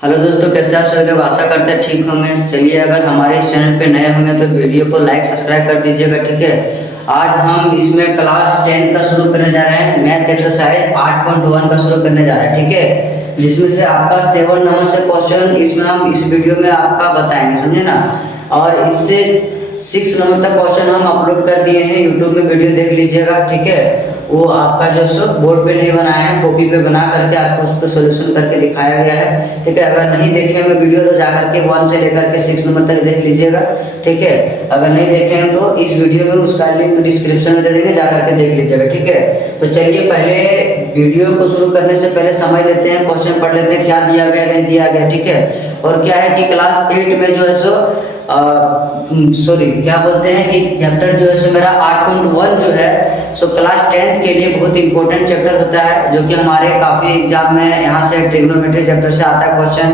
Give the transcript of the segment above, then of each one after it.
Hello दोस्तों, कैसे आप सभी लोग? आशा करते हैं ठीक होंगे। चलिए, अगर हमारे इस चैनल पे नए होंगे तो वीडियो को लाइक सब्सक्राइब कर दीजिएगा, ठीक है। आज हम इसमें क्लास 10 का शुरू करने जा रहे हैं। मैथ एक्सरसाइज 8.1 का शुरू करने जा रहे हैं, ठीक है। जिसमें से आपका 7 नंबर से क्वेश्चन इसमें हम इस वीडियो में आपका बताएंगे, समझे ना। और इससे 6 नंबर तक क्वेश्चन हम अपलोड कर दिए हैं यूट्यूब में, वीडियो देख लीजिएगा, ठीक है। वो आपका जो सो बोर्ड पे नहीं बनाया है, कॉपी पे बना करके आपको उस पर सोल्यूशन करके दिखाया गया है, ठीक है। अगर नहीं देखे हुए वीडियो तो जाकर के 1 से लेकर के 6 नंबर तक देख लीजिएगा, ठीक है। अगर नहीं देखे हैं तो इस वीडियो में उसका लिंक डिस्क्रिप्शन में दे देंगे, जाकर के देख लीजिएगा, ठीक है। तो चलिए, पहले वीडियो को शुरू करने से पहले समझ लेते हैं, क्वेश्चन पढ़ लेते हैं, क्या दिया गया नहीं दिया गया, ठीक है। और क्या है कि क्लास 8 में जो है सो क्या बोलते हैं कि चैप्टर जो है सो मेरा 8.1 जो है सो क्लास 10th के लिए बहुत इंपॉर्टेंट चैप्टर होता है, जो कि हमारे काफ़ी एग्जाम में यहाँ से ट्रिग्नोमेट्री चैप्टर से आता है क्वेश्चन।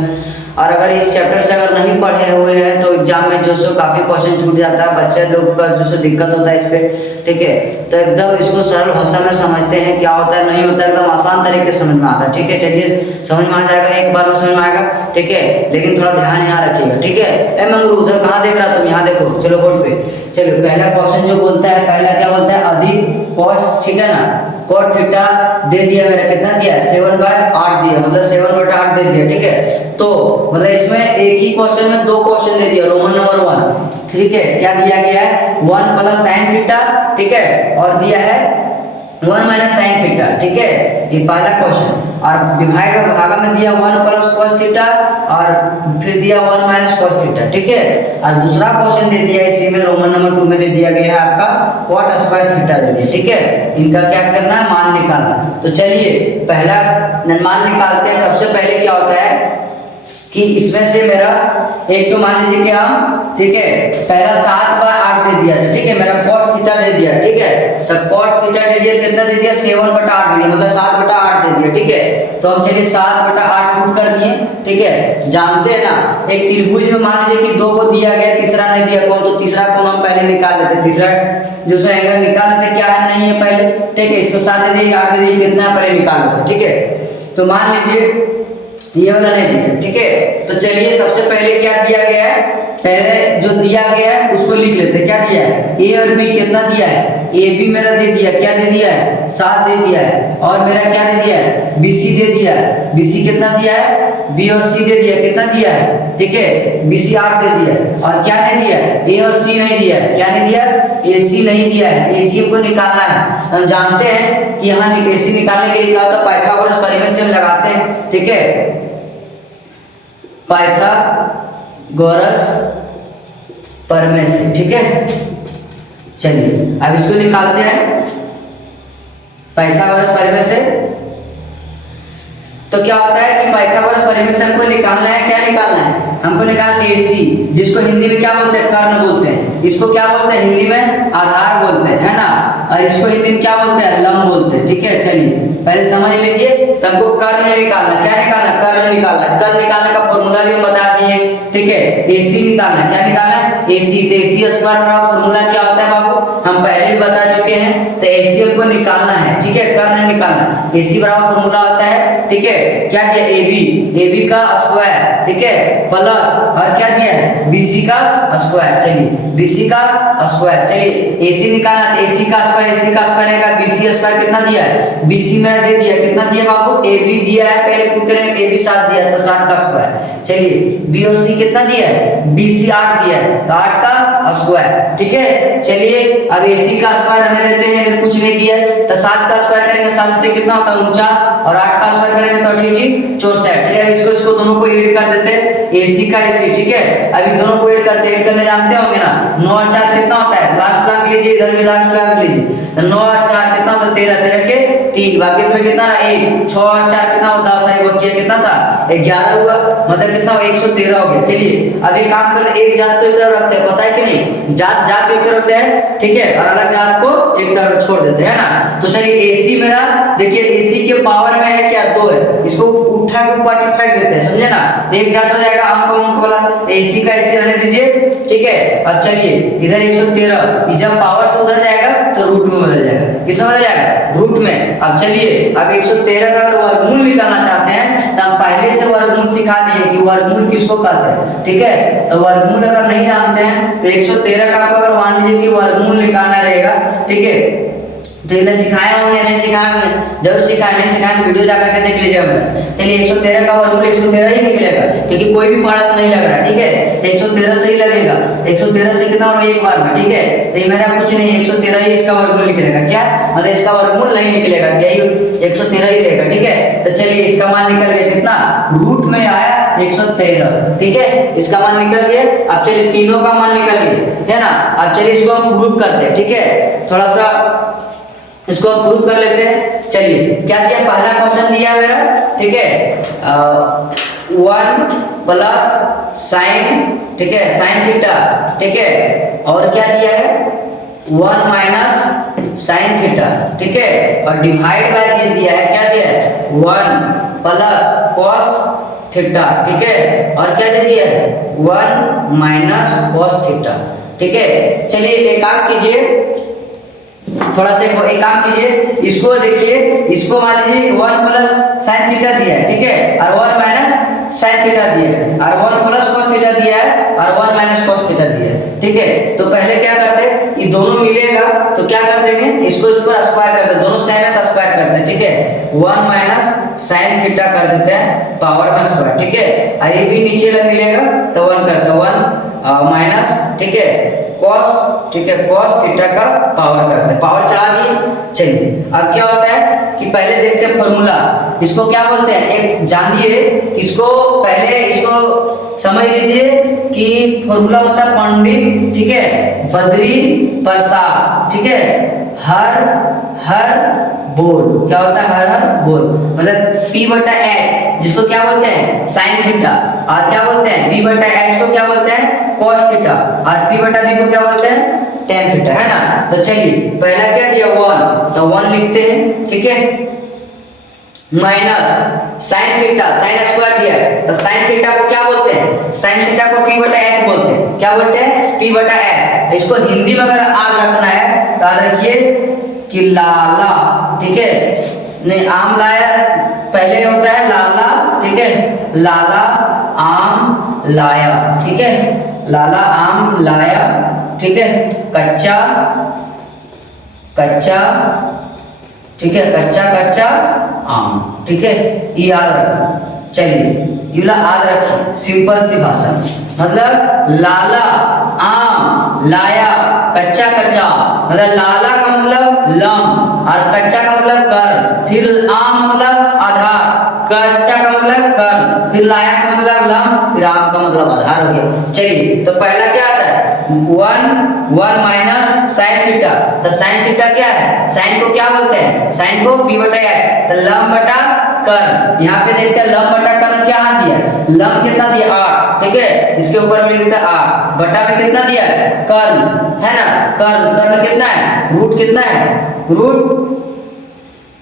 और अगर इस चैप्टर से अगर नहीं पढ़े हुए हैं तो एग्जाम में जो सो काफ़ी क्वेश्चन छूट जाता है, बच्चे लोग का जो सो दिक्कत होता है इस पर, ठीक है। तो एकदम इसको सरल भाषा में समझते हैं, क्या होता है नहीं होता है, एकदम आसान तरीके से समझ में आता है, ठीक है। चलिए, समझ में आ जाएगा, एक बार में समझ में आएगा, ठीक है। लेकिन थोड़ा ध्यान यहाँ रखिएगा, ठीक है। ए मंगरू, उधर कहाँ देख रहा तुम? यहाँ देखो, चलो बोर्ड पे। चलो, पहला क्वेश्चन जो बोलता है, पहला क्या बोलता है, अधिक कॉस थीटा ना, कॉट थीटा दे दिया, मेरा कितना दिया, 7/8 दिया, मतलब 7/8 दे दिया, ठीक है। तो मतलब इसमें एक ही क्वेश्चन में दो क्वेश्चन दे दिया, रोमन नंबर 1, ठीक है। क्या दिया गया है, 1 प्लस साइन थीटा, ठीक है, और दिया है 1 माइनस साइन थीटा, ठीक है। ये पहला क्वेश्चन। और डिवाइड में भागा में दिया 1 प्लस कॉस थीटा और फिर दिया 1 माइनस कॉस थीटा, ठीक है। और दूसरा क्वेश्चन दे दिया इसी में, रोमन नंबर 2 में दे दिया गया है आपका कॉट स्क्वायर थीटा दे दिया, ठीक है। इनका क्या करना है, मान निकालना। तो चलिए, पहला मान निकालते हैं। सबसे पहले क्या होता है कि इसमें से मेरा एक तो मान लीजिए कि हम, ठीक है, पहला 7/8 दे दिया था, ठीक है। मेरा cos थीटा दे दिया, ठीक है। तो cos थीटा दे दिया, कितना दे दिया, 7/8 दे दिया, मतलब 7/8 दे दिया, ठीक है। तो हम चलिए 7/8 पुट कर दिए, ठीक है। जानते हैं ना, एक त्रिभुज में मान लीजिए कि 2 को दिया गया, तीसरा नहीं दिया कौन, तो तीसरा कोण हम पहले निकाल लेते, तीसरा जो सा एंगल निकाल लेते, क्या है नहीं है पहले, ठीक है। इसको 7 दे दिए, 8 दे दिए, कितना पहले निकाल लेते, ठीक है। तो मान लीजिए ये वाला नहीं दिया, ठीक है। तो चलिए, सबसे पहले क्या दिया गया है, पहले जो दिया गया है उसको लिख लेते हैं। क्या दिया है, ए और बी कितना दिया है, ए बी मेरा दे दिया, क्या दे दिया है, 7 दे दिया है। और मेरा क्या दे दिया है, बी सी दे दिया है, बी सी कितना दिया है, बी और सी दे दिया, कितना दिया है, ठीक है, बी सी 8 दे दिया है। और क्या नहीं दिया है, ए और सी नहीं दिया है, क्या नहीं दिया, ए सी नहीं दिया है। ए सी को निकालना है। हम जानते हैं कि यहाँ ए सी निकालने के लिए क्या होता है, पाइथागोरस परिमेय से हम लगाते हैं, ठीक है। पाइथागोरस प्रमेय से, ठीक है। चलिए, अब इसको निकालते हैं पाइथागोरस प्रमेय से। तो क्या होता है कि पाइथागोरस प्रमेय से हमको निकालना है, क्या निकालना है, हमको निकालना AC, जिसको हिंदी में क्या बोलते हैं, कर्ण बोलते हैं। इसको क्या बोलते हैं हिंदी में, आधार बोलते हैं, है ना। और इसको हिंदी में क्या बोलते हैं, लंब बोलते हैं, ठीक है। चलिए, पहले समझ लीजिए। तो हमको कर्ण निकालना, क्या निकालना, कर्ण निकालना। कर्ण निकालने का फॉर्मूला भी हम बता दिए, ठीक है। AC निकालना, क्या निकालना है, AC। तो AC स्क्वायर का फॉर्मूला क्या होता है बाबू, हम पहले भी बता चुके हैं। तो AC हमको निकालना है, ठीक है, कर्ण निकालना। AC बराबर फॉर्मूला होता है, ठीक है। क्या दिया, AB का स्क्वायर, ठीक है, प्लस और क्या दिया है, BC का स्क्वायर। चलिए, BC का स्क्वायर। चलिए, AC निकालना, तो AC का स्क्वायर रहेगा, BC स्क्वायर कितना दिया है, BC में दे दिया, कितना दिया बाबू, AB दिया है, पहले पुट करेंगे, AB 7 दिया, तो 7 का स्क्वायर। चलिए, B और C कितना दिया है, BC 8 दिया है, तो 8 का स्क्वायर, ठीक है। चलिए, अब AC का स्क्वायर हमें देते हैं, कुछ नहीं दिया, तो 7 का स्क्वायर करेंगे, 7 से कितना होता है 49, और 8 का स्क्वायर करेंगे तो 64। चलिए, अब इसको दोनों को ऐड कर देते हैं, AC का AC, ठीक है। अभी दोनों को ऐड करते हैं, ऐड करने जानते होंगे ना। 9 और 4 कितना होता है, लास्ट भाग लीजिए, इधर भी लास्ट भाग लीजिए। 9 और 4 कितना होता है, 13, 13 के 3, बाकी में कितना रहा 1, 6 और 4 कितना होता है, 10 बकिया कितना था, 11 हुआ, मतलब कितना हुआ, 113 हो गया। चलिए, अब एक काम करते, एक जात को एक तरफ रखते हैं, पता है कि नहीं, जात जात को एक तरफ रखते हैं, ठीक है, और अलग जात को एक तरफ छोड़ देते हैं ना। तो चलिए, AC मेरा देखिए, AC के पावर में है क्या, 2 है, इसको उठा के ऊपर फेंक देते हैं, समझे ना। तो एक जात हो जाएगा अंक वाला, AC का AC रहने दीजिए, ठीक है। अब चलिए, इधर 113, जब पावर से उधर जाएगा तो रूट में बदल जाएगा, किस में बदल जाएगा, रूट में। अब चलिए, अब 113 का अगर वर्गमूल निकालना चाहते हैं तो हम पहले से वर्गमूल सिखा दिए कि वर्गमूल किसको कहते हैं, ठीक है। तो वर्गमूल अगर नहीं जानते हैं तो 113 का आपको अगर मान लीजिए कि वर्गमूल निकालना रहेगा, ठीक है। तो इन्हें सिखाया होंगे नहीं सिखाया होंगे, जरूर सिखाया, नहीं सिखाया तो वीडियो जाकर के देख लीजिए हमने। चलिए 113 का वर्गमूल 113 ही निकलेगा क्योंकि कोई भी पार्ट्स नहीं लग रहा, ठीक है। तो 113 से ही लगेगा, 113 से कितना होगा एक बार में, ठीक है। तो ये मेरा कुछ नहीं, 113 ही इसका वर्गमूल निकलेगा, क्या मतलब इसका वर्गमूल नहीं निकलेगा, यही 113 ही रहेगा, ठीक है। तो चलिए इसका मान निकल गया कितना, रूट में आया 113, ठीक है। इसका मान निकल गया। अब चलिए तीनों का मान निकल गया है ना। अब चलिए इसको हम प्रूव करते हैं, ठीक है। थोड़ा सा इसको हम प्रूव कर लेते हैं। चलिए क्या दिया, पहला क्वेश्चन दिया मेरा, ठीक है, 1 प्लस साइन, ठीक है, साइन थीटा, ठीक है। और क्या दिया है 1 माइनस साइन थीटा, ठीक है। और डिवाइड बाय दिया है, क्या दिया है 1 प्लस कॉस थीटा, ठीक है। और क्या दे दिया है 1 माइनस कॉस थीटा, ठीक है। चलिए एक काम कीजिए, थोड़ा सा एक काम कीजिए, इसको देखिए, इसको मान लीजिए 1 प्लस साइन थीटा दिया है, ठीक है। और 1 माइनस साइन थीटा दिया है, और 1 प्लस कॉस थीटा दिया है, और 1 माइनस कॉस थीटा दिया है, ठीक है। तो पहले क्या करते हैं, ये दोनों मिलेगा तो क्या कर देंगे, इसको इस पर स्क्वायर करते हैं, दोनों साइन है तो स्क्वायर करते हैं, ठीक है। 1 माइनस साइन थीटा कर देते हैं पावर में स्क्वायर, ठीक है। और ये भी नीचे मिलेगा तो 1 करते हैं, 1 माइनस, ठीक है, cos, ठीक है, cos थीटा का पावर करते हैं, पावर चला दिए। चलिए अब क्या होता है कि पहले देखते हैं फॉर्मूला, इसको क्या बोलते हैं, एक जानिए इसको, पहले इसको समझ लीजिए कि फॉर्मूला होता है पंडित, ठीक है, बद्री प्रसाद, ठीक है, हर हर बोल, क्या होता है हर हर बोल, मतलब p बटा h जिसको क्या बोलते हैं साइन थीटा, और क्या बोलते हैं b बटा h को क्या बोलते हैं cos थीटा, और p बटा b को क्या बोलते हैं tan थीटा, है ना। तो चलिए पहला क्या दिया 1, तो 1 लिखते हैं, ठीक है, minus sine theta, sine square दिया है तो साइन थीटा को क्या बोलते हैं, साइन थीटा को p बटा h बोलते हैं, क्या बोलते हैं p बटा h। इसको हिंदी में अगर याद रखना है तो याद रखिए कि लाला, ठीक है, नहीं आम लाया, पहले होता है लाला, ठीक है, लाला आम लाया, ठीक है, लाला आम लाया, ठीक है, कच्चा कच्चा, ठीक है, कच्चा कच्चा आम, ठीक है, ये याद रखना। चलिए ये याद रखिए, सिंपल सी भाषा, मतलब लाला आम लाया कच्चा कच्चा, मतलब लाला का मतलब लम, और कच्चा का मतलब कर, फिर आम मतलब आधार, कच्चा का मतलब कर, फिर लाया का मतलब लम, फिर आम का मतलब आधार हो गया। चलिए तो पहला क्या आता है 1 माइनस साइन थीटा, तो साइन थीटा क्या है, साइन को क्या बोलते हैं, साइन को p बटा h, तो लम बटा कर, यहाँ पे देखते हैं लम बटा कर क्या दिया, लम कितना दिया 8, ठीक है, इसके ऊपर में लिखता है 8, बटा में कितना दिया है कर्ण, है ना, कर्ण कितना है रूट, कितना है रूट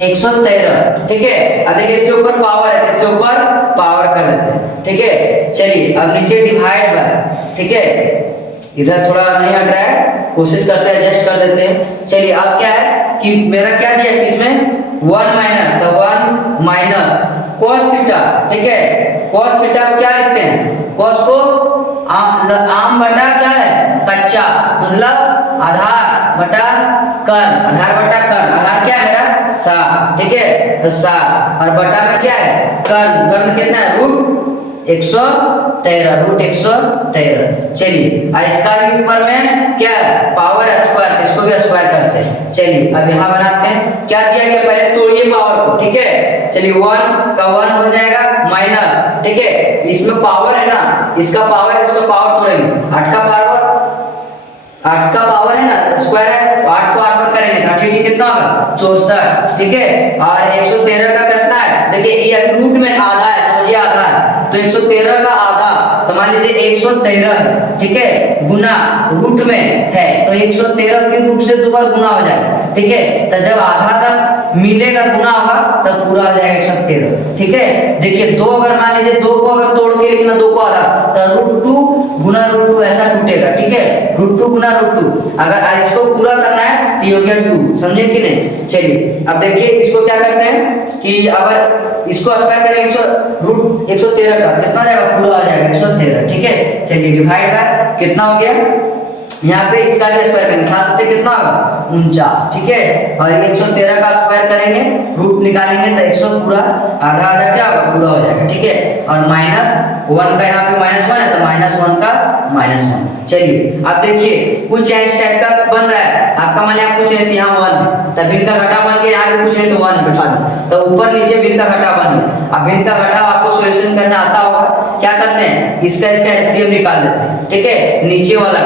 113, ठीक है। अब देखिए इसके ऊपर पावर है, इसके ऊपर पावर कर देते हैं, ठीक है। चलिए अब नीचे डिवाइड बाय, ठीक है, इधर थोड़ा नहीं हट रहा है, कोशिश करते हैं एडजस्ट कर देते हैं। चलिए अब क्या है कि मेरा क्या दिया है इसमें 1 माइनस, तो 1 माइनस cos थीटा, ठीक है, cos थीटा को क्या लिखते हैं, cos को आम बटा क्या है कच्चा, मतलब आधार बटा कर, आधार बटा कर, आधार क्या है मेरा 7, ठीक है, तो 7, और बटा में क्या है कर्ण, कर्ण कितना है रूट 113, रूट 113। चलिए और इसका भी ऊपर में क्या पावर स्क्वायर, इसको भी स्क्वायर करते हैं। चलिए अब यहाँ बनाते हैं, क्या दिया गया पहले तोड़िए पावर को, ठीक है। चलिए 1 का 1 हो जाएगा माइनस, ठीक है, इसमें पावर है ना, इसका पावर इसका पावर तोड़ेंगे, 8 का पावर, 8 का पावर है ना स्क्वायर है, तो 8 को 8 पर करेंगे तो 8 कितना होगा 64, ठीक है, और 113 का कितना है, देखिए ये अभी रूट में आधा है, समझिए आधा है, तो 113 का आधा, तो मान लीजिए 113 है, ठीक है, गुना रूट में है तो 113 के रूट से 2 बार गुना हो जाएगा, ठीक है। तो जब आधा तक मिलेगा गुना होगा तब पूरा हो जाएगा 113, ठीक है। देखिए 2 अगर मान लीजिए 2 को अगर तोड़ के लिखना 2 को आधा, तो रूट 2 गुना रूट 2 ऐसा टूटेगा, ठीक है, रूट 2 गुना रूट 2। अगर इसको पूरा करना है तो ये हो गया 2, समझे कि नहीं। चलिए अब देखिए इसको क्या करते हैं कि अगर इसको स्क्वायर करेंगे 100 रूट 113 का कितना आ जाएगा, पूरा आ जाएगा 113, ठीक है। चलिए डिवाइड बाय कितना हो गया, यहाँ पे इसका भी स्क्वायर करेंगे, 7 7 कितना होगा 49, ठीक है। और 113 का स्क्वायर करेंगे, रूट निकालेंगे तो 100 पूरा आधा आधा क्या होगा, पूरा हो जाएगा, ठीक है। और -1 का यहाँ पे -1 है तो -1 का -1। चलिए अब देखिए कुछ इस टाइप का बन रहा है, आपका मान लिया कुछ नहीं तो यहाँ 1 है, तब भिन्न का घटा बन के यहाँ भी कुछ नहीं तो 1 बैठा दो, तो ऊपर नीचे भिन्न का घटा बन गया। अब भिन्न का घटा आपको सॉल्यूशन करना आता होगा, क्या करते हैं इसका एलसीएम निकाल देते हैं, ठीक है, नीचे वाला,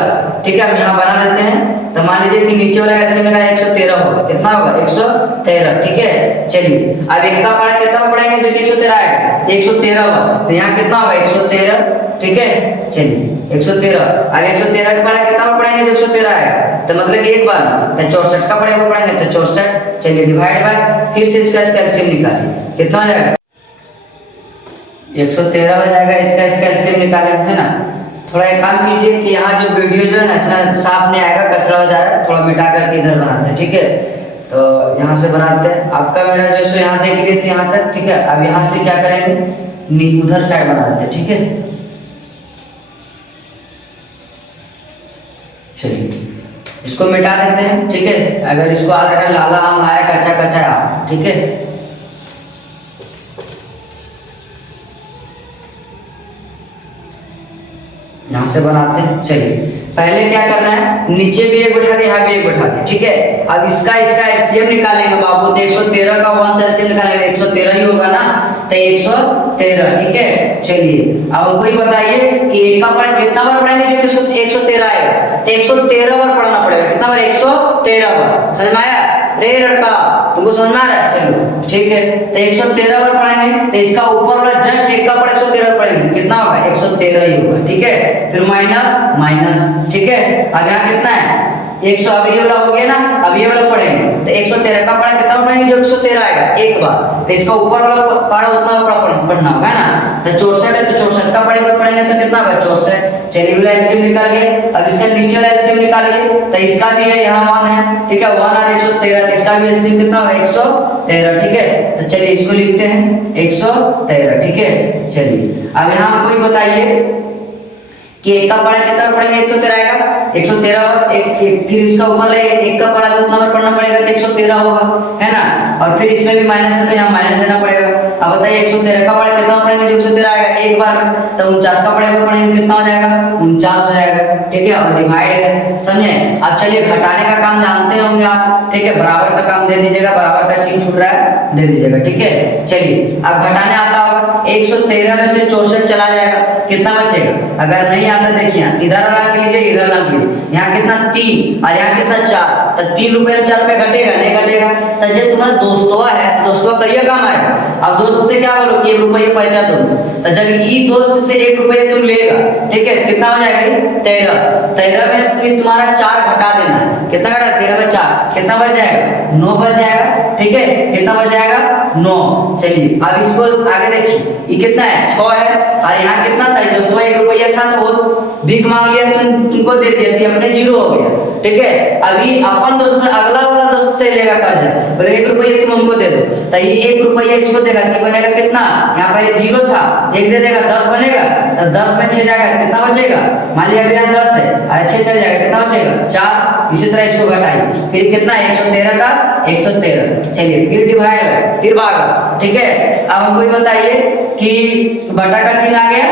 ठीक है। हम यहाँ बना देते हैं, तो मान लीजिए कि नीचे वाला एलसीएम निकाला 113 होगा, कितना होगा 113, ठीक है। चलिए अब एक का पढ़ा कितना पढ़ेंगे जो 113 आएगा, 113 होगा, तो यहाँ कितना होगा 113, ठीक है। चलिए 113, अब 113 का पढ़ा कितना पढ़ेंगे जो 113 आएगा, तो मतलब एक बार तो 64 का पढ़ेंगे तो 64। चलिए डिवाइड बाय फिर से इसका एलसीएम निकालिए, कितना हो जाएगा 113 हो जाएगा, इसका एलसीएम निकालेंगे, है ना। थोड़ा एक काम कीजिए कि यहाँ जो वीडियो जो है ना इसमें साफ नहीं आएगा, कचरा हो जा रहा है, थोड़ा मिटा करके इधर बनाते हैं, ठीक है। तो यहाँ से बनाते हैं, आपका मेरा जो सो यहाँ देख लिए थे यहाँ तक, ठीक है। अब यहाँ से क्या करेंगे, उधर साइड बना देते हैं, ठीक है। चलिए इसको मिटा देते हैं, ठीक है। अगर इसको आधा लाला आम आया, कच्चा कच्चा आम, ठीक है। यहाँ से बनाते हैं। चलिए पहले क्या करना है, नीचे भी एक बैठा दे, यहाँ भी एक बैठा दे, ठीक है। अब इसका एलसीएम निकालेंगे बाबू, तो 113 का 1 से एलसीएम निकालेंगे, 113 ही होगा ना, तो 113, ठीक है। चलिए अब हमको ही बताइए कि एक का पढ़ा कितना बार पढ़ेंगे जो 113 आएगा, तो 113 बार पढ़ना पड़ेगा, कितना बार 113 बार, समझ में आया रे लड़का, तुमको समझ में आ रहा है। चलो ठीक है, तो 113 बार पढ़ेंगे, तो इसका ऊपर वाला जस्ट एक का पढ़ा 113 पढ़ेंगे, कितना होगा 113 ही होगा, ठीक है। फिर माइनस माइनस, ठीक है। अब यहाँ कितना है 100, अब ये वाला हो गया ना, अब ये वाला पढ़ेंगे, तो 113 का पढ़ा कितना पढ़ेंगे जो 113 आएगा एक बार, तो इसका ऊपर वाला पढ़ा उतना पढ़ना होगा ना। तो 64 है तो 64 का पढ़ेंगे तो कितना होगा 64। चलिए वाला एलसीएम निकाल गए, अब इसका नीचे वाला एलसीएम निकालिए, तो इसका भी है यहाँ 1 है, ठीक है, 1 और 113, इसका भी एलसीएम कितना होगा 113, ठीक है। तो चलिए इसको लिखते हैं 113, ठीक है। चलिए अब यहाँ हमको ये बताइए कि एक का पढ़ा कितना पढ़ेंगे 113 आएगा, 113 और एक फिर इसका ऊपर ले एक का पढ़ा जो नंबर पढ़ना पड़ेगा तो 113 होगा, है ना। और फिर इसमें भी माइनस है तो यहाँ माइनस देना पड़ेगा। अब बताइए 113 का पढ़ा कितना पढ़ेंगे जो 113 आएगा एक बार में, तो 49 का पढ़ेगा पढ़ेंगे कितना हो जाएगा 49 हो जाएगा, ठीक है। और डिवाइड है, समझे। अब चलिए घटाने का काम जानते होंगे आप, ठीक है, बराबर का काम दे दीजिएगा, बराबर का चिन्ह छूट रहा है दे दीजिएगा, ठीक है। चलिए अब घटाने आता होगा, 113 में से 64 चला जाएगा, कितना बचेगा। अगर नहीं आता देखिए इधर रख लीजिए, इधर रख लीजिए, यहाँ कितना 3 और यहाँ कितना 4, तो 3 रुपए में 4 रुपए घटेगा नहीं घटेगा। तो जब तुम्हारा दोस्तवा है, दोस्तवा करिए काम आएगा। अब दोस्त से क्या बोलो कि 1 रुपये पैसा दो, तो जब ये दोस्त से 1 रुपये तुम लेगा, ठीक है, कितना हो जाएगा 13 में फिर तुम्हारा 4 घटा देना है, कितना घटा 13 में 4 कितना बच जाएगा 9 बच जाएगा, ठीक है, कितना बच जाएगा 9। चलिए अब इसको आगे देखिए, ये कितना है 6 है, और यहाँ कितना था दोस्तों 1 रुपया था तो वो भीख मांग लिया, तुमको दे दिया, अपने 0 हो गया, ठीक है। अभी अपन दोस्त अगला वाला दोस्त से लेगा कर्जा, बोले 1 रुपया तुम हमको दे दो, तो ये 1 रुपया इसको देगा, कि बनेगा कितना, यहाँ पहले 0 था 1 दे देगा 10 बनेगा, तो 10 में 6 जाएगा कितना बचेगा, मान लिया अभी 10 है और 6 चल जाएगा कितना बचेगा 4। इसी तरह इसको घटाइए, फिर कितना 113 का 113, चलिए फिर डिवाइड फिर भागा, ठीक है। अब हमको ये बताइए कि बटा का चिन्ह आ गया,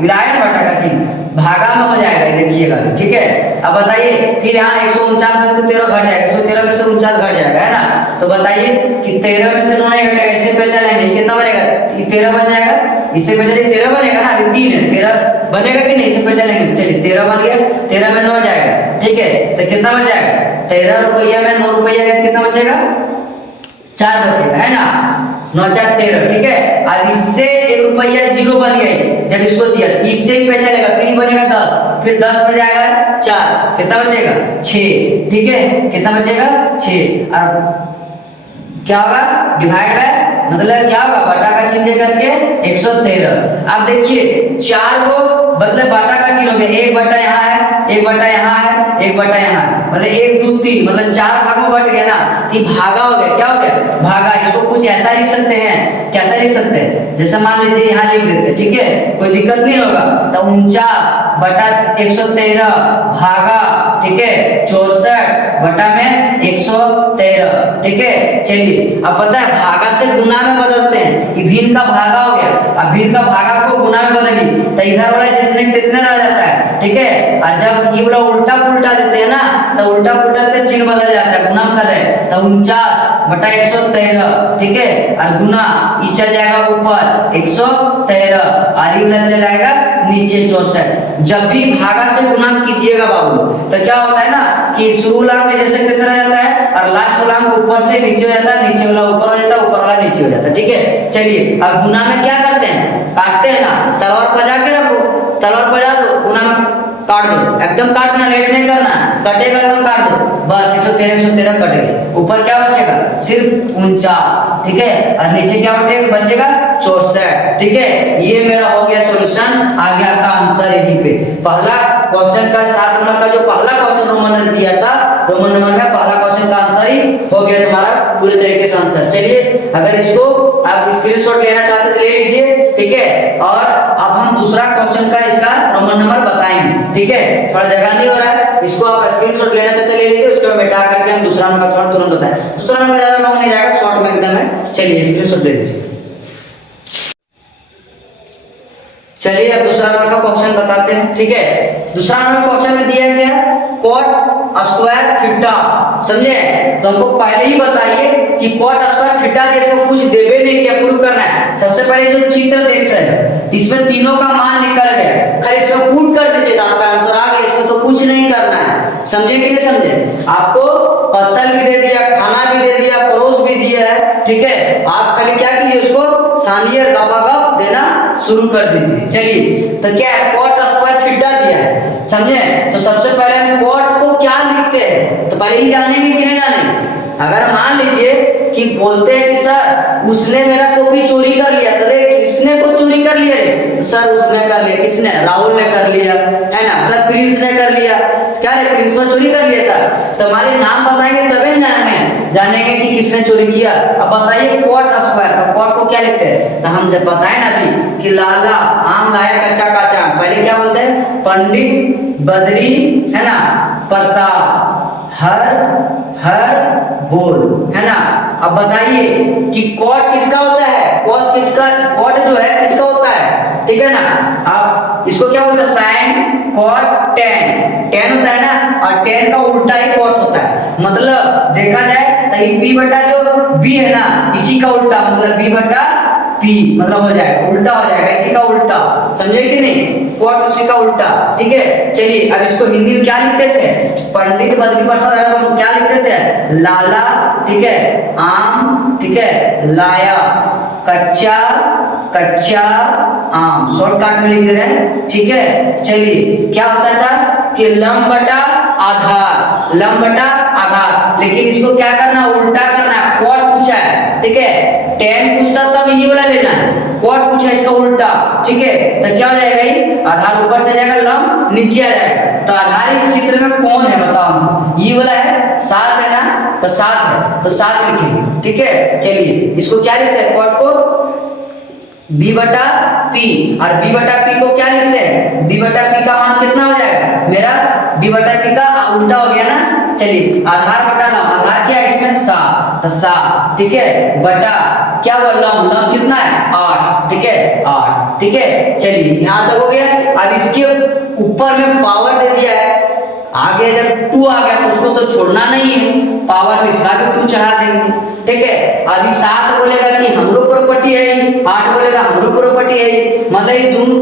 विलायन बटा का चिन्ह भागा में हो जाएगा, देखिएगा, ठीक है। अब बताइए फिर यहाँ 149 में से 13 घट जाएगा, 113 में से 49 घट जाएगा, है ना। तो बताइए कि 13 में से 9 नहीं घटेगा, इससे पे चलेंगे कितना बनेगा, ये 13 बन जाएगा, इससे पे चलिए 13 बनेगा ना, अभी 3 है 13 बनेगा कि नहीं, इससे पे चलेंगे, चलिए 13 बन गया, 13 में 9 जाएगा, ठीक है। तो कितना बच जाएगा 13 रुपया में 9 रुपया कितना बचेगा 4 बचेगा, है ना, 9 4 13, ठीक है। अब इससे 1 रुपया 0 बन गए, जब इसको दिया इससे ही पे चलेगा, फिर बनेगा 10, फिर 10 में जाएगा 4 कितना बचेगा 6, ठीक है, कितना बचेगा 6। और क्या होगा डिवाइड बाय मतलब क्या होगा, बटा का चिन्ह करके 113। अब देखिए 4 को मतलब बटा का चिन्ह हो गया, एक बटा यहाँ है, एक बटा यहाँ है, एक बटा यहाँ है, मतलब 1 2 3 मतलब 4 भागों में बट गया ना, तो भागा हो गया, क्या हो गया भागा। इसको कुछ ऐसा लिख सकते हैं, कैसा लिख सकते हैं, जैसे मान लीजिए यहाँ लिख देते हैं, ठीक है, कोई दिक्कत नहीं होगा। तो 49 बटा 113 भागा, ठीक है, 64 बटा में 113, ठीक है। चलिए अब पता है भागा से गुना में बदलते हैं, कि भिन्न का भागा हो गया, अब भिन्न का भागा को गुना में बदली तो इधर वाला जिसने किसने रह जाता है, ठीक है। और जब ये वाला उल्टा पुल्टा देते हैं ना, तो उल्टा पुल्टा देते चिन्ह बदल जाता है, गुना कर रहे हैं, तो 49 बटा 113, ठीक है, और गुना ये चल जाएगा ऊपर 113 और ये चल जाएगा नीचे 64। जब भी भागा से गुणा कीजिएगा बाबू, तो क्या होता है ना कि शुरू वाला में जैसे कैसे रह जाता है, और लास्ट वाला में ऊपर से नीचे हो जाता है, नीचे वाला ऊपर हो जाता है, ऊपर वाला नीचे हो जाता है, ठीक है। चलिए अब गुना में क्या करते हैं, काटते हैं ना, तलवार पजा के रखो, तलवार पजा दो, गुना में काट दो, एकदम काटना, लेट नहीं करना, कटेगा एकदम काट दो, बस 113 कट गए। ऊपर क्या बचेगा, सिर्फ 49, ठीक है, और नीचे क्या बचेगा 64, ठीक है। ये मेरा हो गया सॉल्यूशन, आ गया आपका आंसर यहीं पे। पहला क्वेश्चन का 7 नंबर का जो पहला क्वेश्चन रोमन ने दिया था, रोमन नंबर में पहला क्वेश्चन का आंसर ही हो गया तुम्हारा पूरे तरीके से आंसर। चलिए अगर इसको आप स्क्रीनशॉट लेना चाहते तो ले लीजिए, ठीक है। और अब हम दूसरा क्वेश्चन का इसका रोमन नंबर बताएंगे, ठीक है, थोड़ा जगह नहीं हो रहा है, इसको आप स्क्रीनशॉट लेना चाहते ले लीजिए, उसको मिटा करके हम दूसरा नंबर थोड़ा तुरंत बताएं। दूसरा नंबर ज्यादा लॉन्ग नहीं जाएगा, शॉर्ट में एकदम है। चलिए स्क्रीनशॉट ले लीजिए। चलिए अब दूसरा नंबर का क्वेश्चन बताते हैं, ठीक है। दूसरा नंबर क्वेश्चन में दिया गया cot स्क्वायर थीटा, समझे, तो हमको पहले ही बताइए कि cot स्क्वायर थीटा के इसको कुछ देवे नहीं किया, प्रूव करना है। सबसे पहले जो चित्र देख रहे हैं इसमें तीनों का मान निकल गया, खाली इसमें पुट कर दीजिए, आपका आंसर आ गया, इसमें तो कुछ नहीं करना है, समझे कि नहीं समझे। आपको पत्तल भी दे दिया, खाना भी दे दिया, परोस भी दिया है, ठीक है, आप खाली क्या कीजिए उसको सानियर गपागप देना शुरू कर दीजिए। चलिए तो क्या है, cot स्क्वायर थीटा दिया है, समझे, तो सबसे पहले हम cot को क्या लिखते हैं तो पहले ही जानेंगे कि नहीं जानेंगे। अगर मान लीजिए कि बोलते हैं कि सर उसने मेरा कॉपी चोरी कर लिया, तो देख किसने को चोरी कर लिया रे, तो सर उसने कर लिया, किसने, राहुल ने कर लिया, है ना, सर प्रिंस ने कर लिया, क्या रे प्रिंस ने चोरी कर लिया था, तो हमारे नाम बताएंगे तभी जानेंगे कि किसने चोरी किया। अब बताइए cot स्क्वायर, तो cot को क्या लिखते हैं, तो हम जब बताए ना अभी कि लाला आम लाया कच्चा काचा, पहले क्या बोलते हैं, पंडित बद्री, है ना, प्रसाद हर बोल, है ना। अब बताइए कि cot किसका होता है, cot जो है किसका होता है, ठीक है ना। अब इसको क्या बोलते हैं, sin cot tan होता है ना, और tan का उल्टा ही cot होता है। मतलब देखा जाए तो b बटा जो b है ना, इसी का उल्टा, मतलब b बटा p मतलब हो जाएगा, उल्टा हो जाएगा, इसी का उल्टा, समझे कि नहीं, cot उसी का उल्टा, ठीक है। चलिए अब इसको हिंदी में क्या लिखते थे, पंडित बद्री प्रसाद हम क्या लिखते थे, लाला, ठीक है, आम, ठीक है, लाया कच्चा आम, शॉर्टकट में लिख दे रहे हैं, ठीक है। चलिए क्या होता था कि लंब बटा आधार, लेकिन इसको क्या करना, उल्टा करना है, cot पूछा है, ठीक है, tan पूछता तब ये वाला लेना है, cot पूछा इसका उल्टा, ठीक है, तो क्या हो जाएगा, ये आधार ऊपर से जाएगा, लंब नीचे आ जाएगा, तो आधार इस चित्र में कौन है बताओ, ये वाला है, 7 है ना, तो 7 है, तो 7 लिखेंगे, ठीक है। चलिए इसको क्या लिखते हैं, cot को b बटा p, और b बटा p को क्या लिखते हैं, b बटा p का मान कितना हो जाएगा मेरा, b बटा p का उल्टा हो गया ना। चलिए आधार बटा लंब, आधार क्या है इसमें 7, तो 7, ठीक है, बटा क्या हुआ, लंब कितना है 8, ठीक है 8, ठीक है। चलिए यहाँ तक हो गया। अब इसके ऊपर में पावर दे दिया है, आगे जब 2 आ गया तो उसको तो छोड़ना नहीं है, पावर में इसका भी 2 चढ़ा देंगे, ठीक है। अभी 7 बोलेगा कि हमरो प्रॉपर्टी है, 8 बोलेगा हमरो प्रॉपर्टी है, मतलब ये दोनों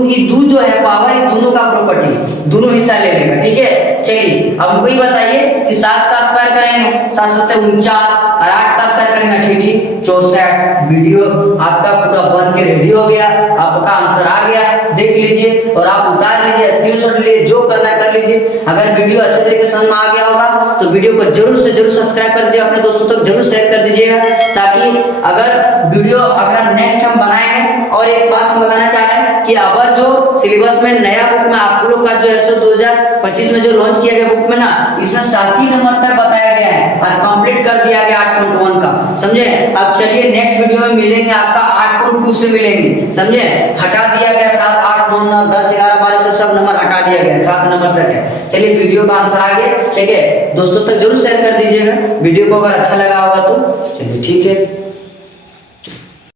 जो है पावर, ये दोनों का प्रॉपर्टी, दोनों हिस्सा ले लेगा, ठीक है। चलिए अब हमको ये बताइए कि 7 का स्क्वायर करेंगे 7 7 49 और 8 का स्क्वायर करेंगे ठीक 64। वीडियो आपका पूरा बन के रेडी हो गया, आपका आंसर आ गया, देख लीजिए और आप उतार लीजिए, स्क्रीनशॉट लीजिए, जो करना कर लीजिए। अगर वीडियो अच्छे तरीके से समझ में आ गया होगा तो वीडियो को जरूर से जरूर सब्सक्राइब कर दीजिए, अपने दोस्तों तक जरूर शेयर कर दीजिएगा, ताकि अगर वीडियो अगर नेक्स्ट हम बनाएंगे। और एक बात हम बताना चाह रहे हैं कि अगर जो सिलेबस में नया बुक में आप लोग का जो है 2025 में जो लॉन्च किया गया बुक में ना, इसमें 7 ही नंबर तक बताया गया है और कंप्लीट कर दिया गया 8.1 का, समझे। अब चलिए नेक्स्ट वीडियो में मिलेंगे, आपका 8.2 से मिलेंगे, समझे। हटा दिया गया 7 8 9 9 10 11 12 सब नंबर हटा दिया गया, 7 नंबर तक है। चलिए वीडियो का आंसर आ गया, ठीक है, दोस्तों तक जरूर शेयर कर दीजिएगा। वीडियो को अगर अच्छा लगा होगा तो चलिए ठीक है।